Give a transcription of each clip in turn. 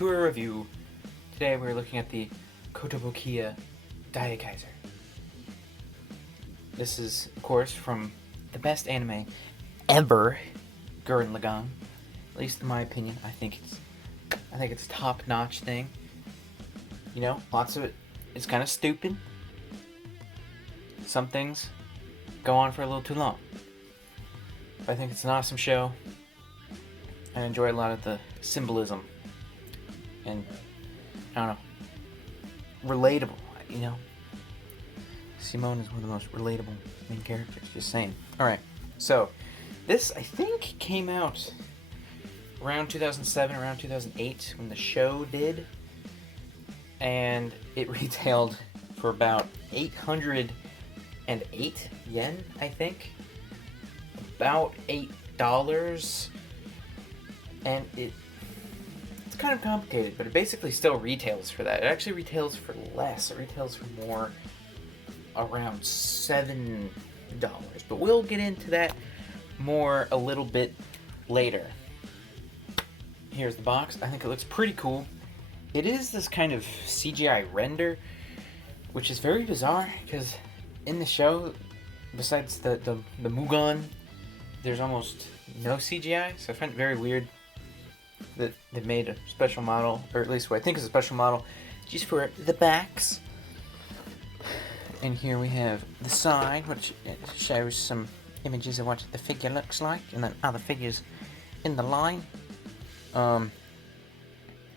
to a review. Today we're looking at the Kotobukiya Dayakkaiser. This is, of course, from the best anime ever, Gurren Lagann. At least in my opinion, I think it's a top-notch thing. You know, lots of it is kind of stupid. Some things go on for a little too long. But I think it's an awesome show. I enjoy a lot of the symbolism and, I don't know, relatable, you know. Simone is one of the most relatable main characters, just saying. Alright, so this, I think, came out around 2007, around 2008 when the show did. And it retailed for about 808 yen, I think. About $8. And it's kind of complicated, but it basically still retails for that. It actually retails for less. It retails for more, around $7. But we'll get into that more a little bit later. Here's the box. I think it looks pretty cool. It is this kind of CGI render, which is very bizarre, because in the show, besides the Mugan, there's almost no CGI, so I find it very weird that they made a special model, or at least what I think is a special model, just for the backs. And here we have the side, which shows some images of what the figure looks like, and then other figures in the line. I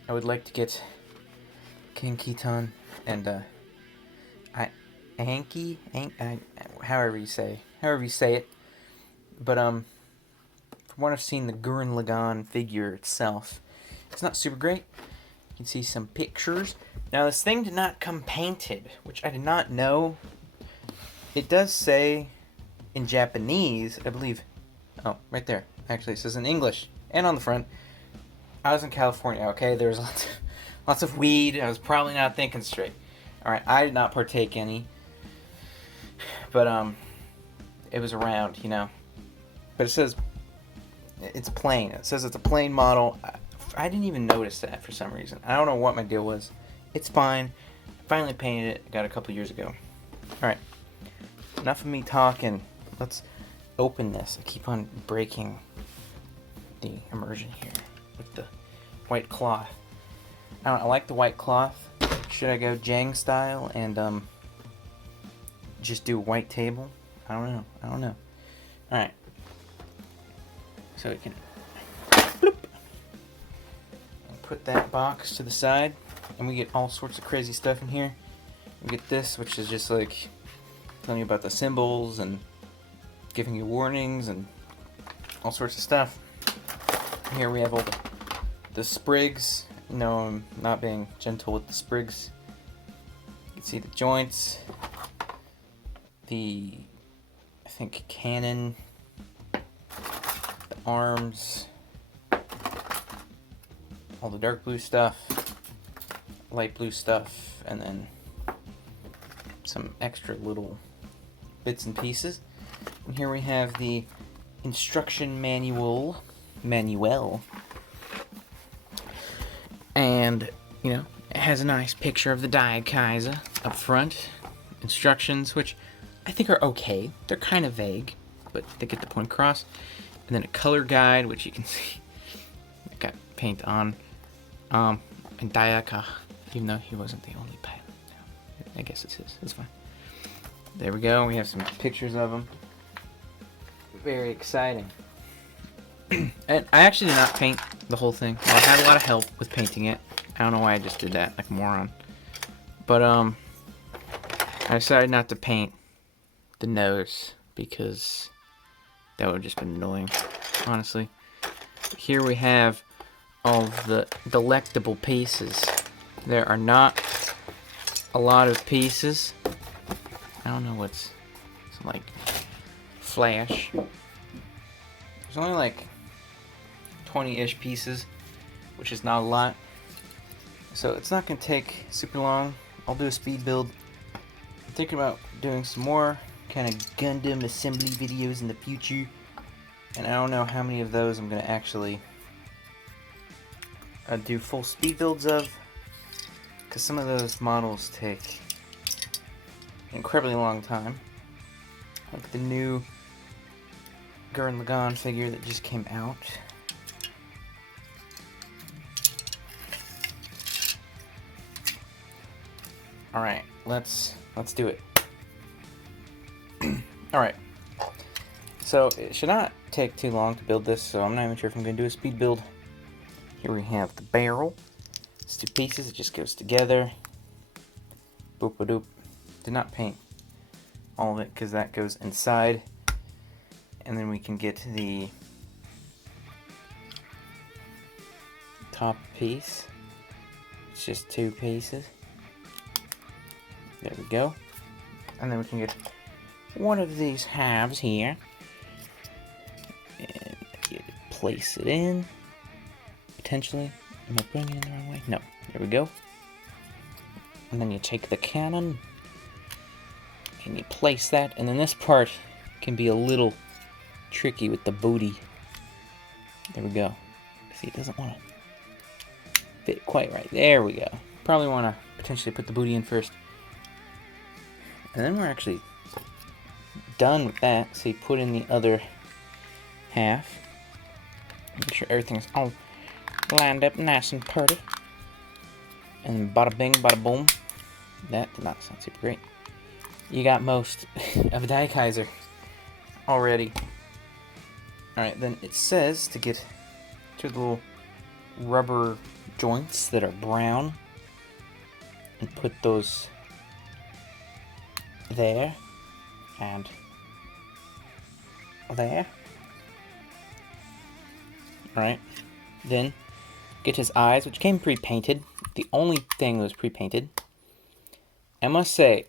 would like to get King Kitan and Anki, however you say it. But from what I've seen, the Gurren Lagann figure itself, it's not super great. You can see some pictures. Now this thing did not come painted, which I did not know. It does say in Japanese, I believe. Oh, right there. Actually, it says in English and on the front. I was in California, okay? There was lots of weed. I was probably not thinking straight. Alright, I did not partake any. But, it was around, you know. But it says it's plain. It says it's a plain model. I didn't even notice that for some reason. I don't know what my deal was. It's fine. I finally painted it. Got it a couple years ago. Alright. Enough of me talking. Let's open this. I keep on breaking the immersion here with the white cloth. I like the white cloth. Should I go Jang style and just do a white table? I don't know. Alright. So we can bloop, put that box to the side, and we get all sorts of crazy stuff in here. We get this, which is just like telling you about the symbols and giving you warnings and all sorts of stuff. Here we have all the sprigs. No, I'm not being gentle with the sprigs. You can see the joints, I think cannon, the arms, all the dark blue stuff, light blue stuff, and then some extra little bits and pieces. And here we have the instruction manual. And, you know, it has a nice picture of the Dayakkaiser up front. Instructions, which I think are okay. They're kind of vague, but they get the point across. And then a color guide, which you can see it got paint on. And Dayakkaiser, even though he wasn't the only pilot. I guess it's his. It's fine. There we go. We have some pictures of him. Very exciting. And I actually did not paint the whole thing. Well, I had a lot of help with painting it. I don't know why I just did that like a moron. But I decided not to paint the nose because that would have just been annoying, honestly. Here we have all of the delectable pieces. There are not a lot of pieces. I don't know what's like flash. There's only like 20-ish pieces, which is not a lot. So it's not going to take super long. I'll do a speed build. I'm thinking about doing some more kind of Gundam assembly videos in the future. And I don't know how many of those I'm going to actually do full speed builds of, because some of those models take an incredibly long time. Like the new Gurren Lagann figure that just came out. Alright, let's do it. Alright. So it should not take too long to build this, so I'm not even sure if I'm going to do a speed build. Here we have the barrel. It's 2 pieces, it just goes together. Boop-a-doop. Did not paint all of it because that goes inside. And then we can get the top piece. It's just 2 pieces. There we go. And then we can get one of these halves here. And place it in. Potentially. Am I putting it in the wrong way? No. There we go. And then you take the cannon and you place that. And then this part can be a little tricky with the booty. There we go. See, it doesn't want to fit quite right. There we go. Probably want to potentially put the booty in first. And then we're actually done with that. So you put in the other half. Make sure everything's all lined up nice and pretty. And bada bing, bada boom. That did not sound super great. You got most of a Dayakkaiser already. Alright, then it says to get to the little rubber joints that are brown and put those there and there. Alright, then get his eyes, which came pre-painted. The only thing that was pre-painted. I must say,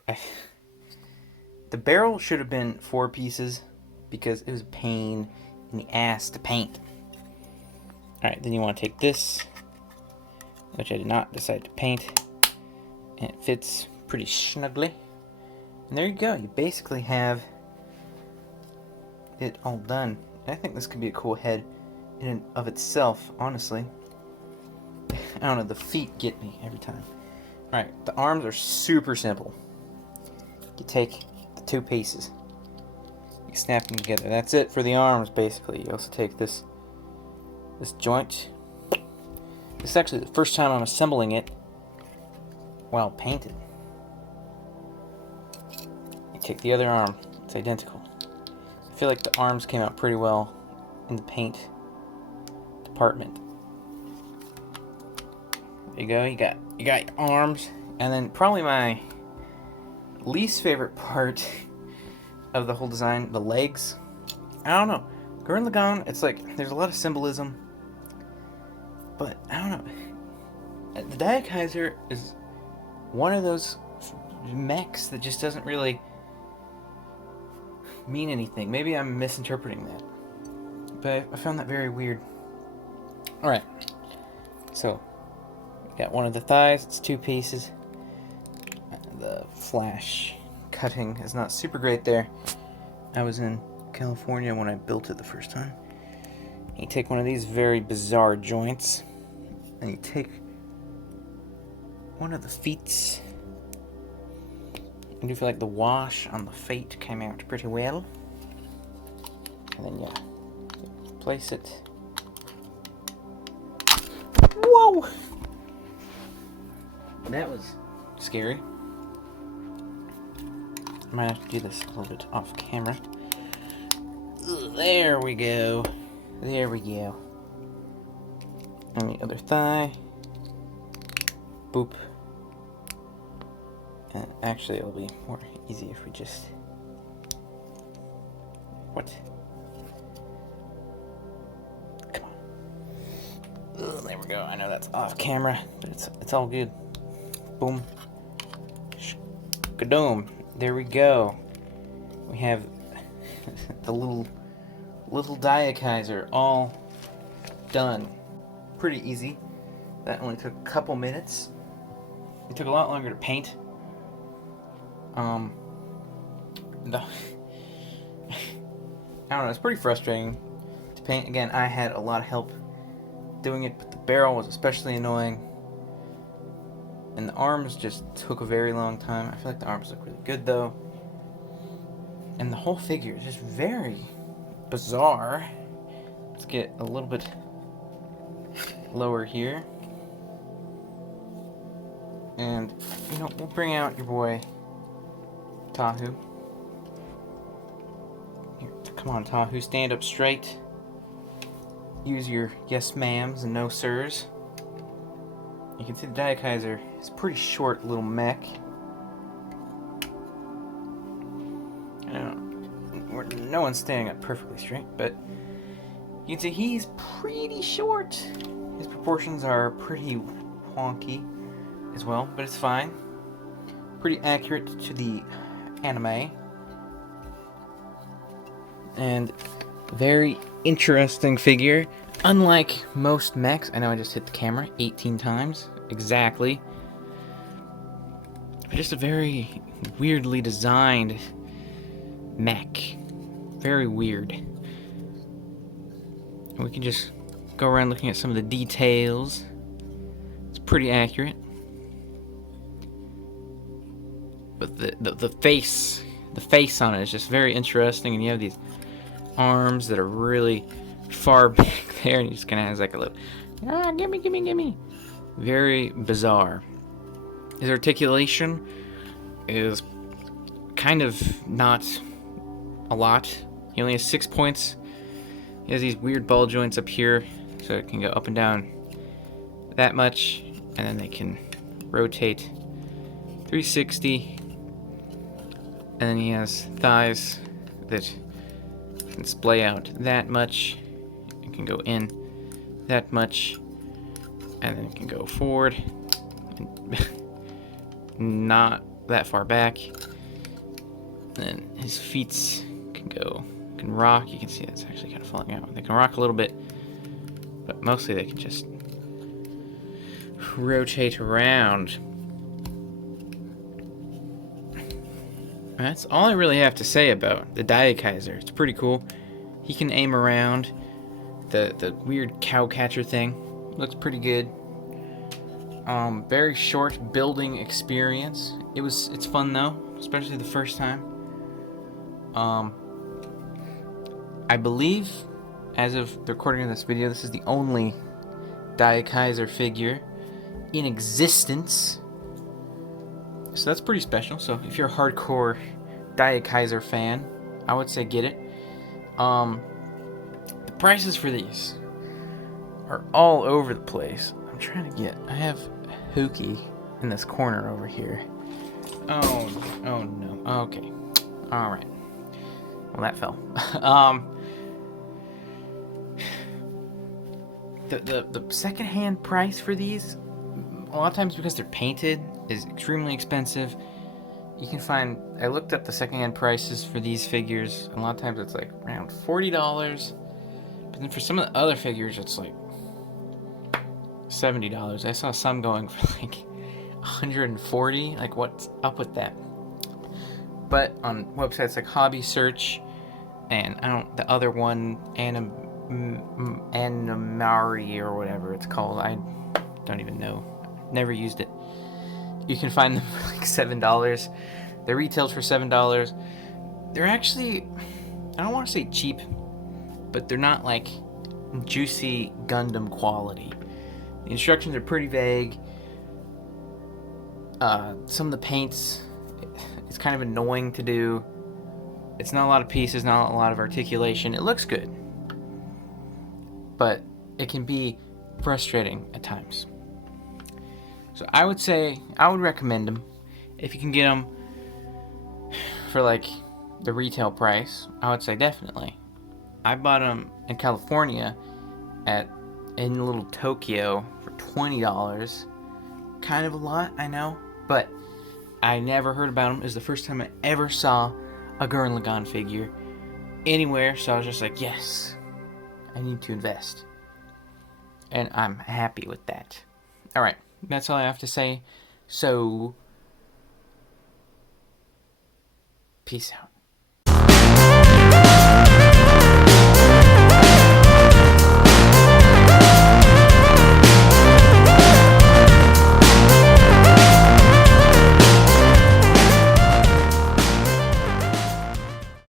the barrel should have been 4 pieces because it was a pain in the ass to paint. Alright, then you want to take this, which I did not decide to paint, and it fits pretty snugly. And there you go, you basically have it all done. And I think this could be a cool head in and of itself, honestly. I don't know, the feet get me every time. Alright, the arms are super simple. You take the 2 pieces. You snap them together. That's it for the arms, basically. You also take this joint. This is actually the first time I'm assembling it while painted. You take the other arm. It's identical. I feel like the arms came out pretty well in the paint department. There you go. You got your arms, and then probably my least favorite part of the whole design, the legs. I don't know. Gurren Lagann, it's like there's a lot of symbolism, but I don't know. The Dayakkaiser is one of those mechs that just doesn't really mean anything. Maybe I'm misinterpreting that, but I found that very weird. Alright, so got one of the thighs, it's 2 pieces. The flash cutting is not super great there. I was in California when I built it the first time. You take one of these very bizarre joints, and you take one of the feet. I do feel like the wash on the feet came out pretty well. And then you place it. Whoa! That was scary. I might have to do this a little bit off camera. There we go. There we go. And the other thigh. Boop. And actually, it'll be more easy if we just... What? Come on. There we go. I know that's off camera, but it's all good. Boom. Kadoom. There we go. We have the little Dayakkaiser all done. Pretty easy. That only took a couple minutes. It took a lot longer to paint. I don't know, it's pretty frustrating to paint. Again, I had a lot of help doing it, but the barrel was especially annoying. And the arms just took a very long time. I feel like the arms look really good though. And the whole figure is just very bizarre. Let's get a little bit lower here. And, you know, we'll bring out your boy, Tahu. Here, come on, Tahu, stand up straight. Use your yes ma'ams and no sirs. You can see the Dayakkaiser is a pretty short little mech. No one's standing up perfectly straight, but you can see he's pretty short. His proportions are pretty wonky as well, but it's fine. Pretty accurate to the anime. And very interesting figure. Unlike most mechs, I know I just hit the camera 18 times, exactly. Just a very weirdly designed mech. Very weird. And we can just go around looking at some of the details. It's pretty accurate. But the face on it is just very interesting, and you have these arms that are really far back there, and he just kind of has like a little, gimme. Very bizarre. His articulation is kind of not a lot. He only has 6 points. He has these weird ball joints up here, so it can go up and down that much, and then they can rotate 360. And then he has thighs that can splay out that much. It can go in that much, and then it can go forward, and not that far back. And his feet can rock. You can see that's actually kind of falling out. They can rock a little bit, but mostly they can just rotate around. That's all I really have to say about the Dayakkaiser. It's pretty cool. He can aim around. The weird cow catcher thing looks pretty good. Very short building experience. It's fun though, especially the first time. I believe, as of the recording of this video, this is the only Dayakkaiser figure in existence. So that's pretty special. So if you're a hardcore Dayakkaiser fan, I would say get it. The prices for these are all over the place. I'm trying to get... I have Hookie in this corner over here. Oh no. Okay. Alright. Well, that fell. The secondhand price for these, a lot of times because they're painted, is extremely expensive. You can find... I looked up the secondhand prices for these figures, and a lot of times it's like around $40. But then for some of the other figures, it's like $70. I saw some going for like $140. Like, what's up with that? But on websites like Hobby Search and the other one, Animari or whatever it's called, I don't even know. Never used it. You can find them for like $7. They're retailed for $7. They're actually, I don't want to say cheap, but they're not like juicy Gundam quality. The instructions are pretty vague. Some of the paints, it's kind of annoying to do. It's not a lot of pieces, not a lot of articulation. It looks good, but it can be frustrating at times. So I would recommend them. If you can get them for like the retail price, I would say definitely. I bought them in California in little Tokyo for $20. Kind of a lot, I know, but I never heard about them. It was the first time I ever saw a Gurren Lagann figure anywhere, so I was just like, yes, I need to invest. And I'm happy with that. Alright, that's all I have to say. So, peace out.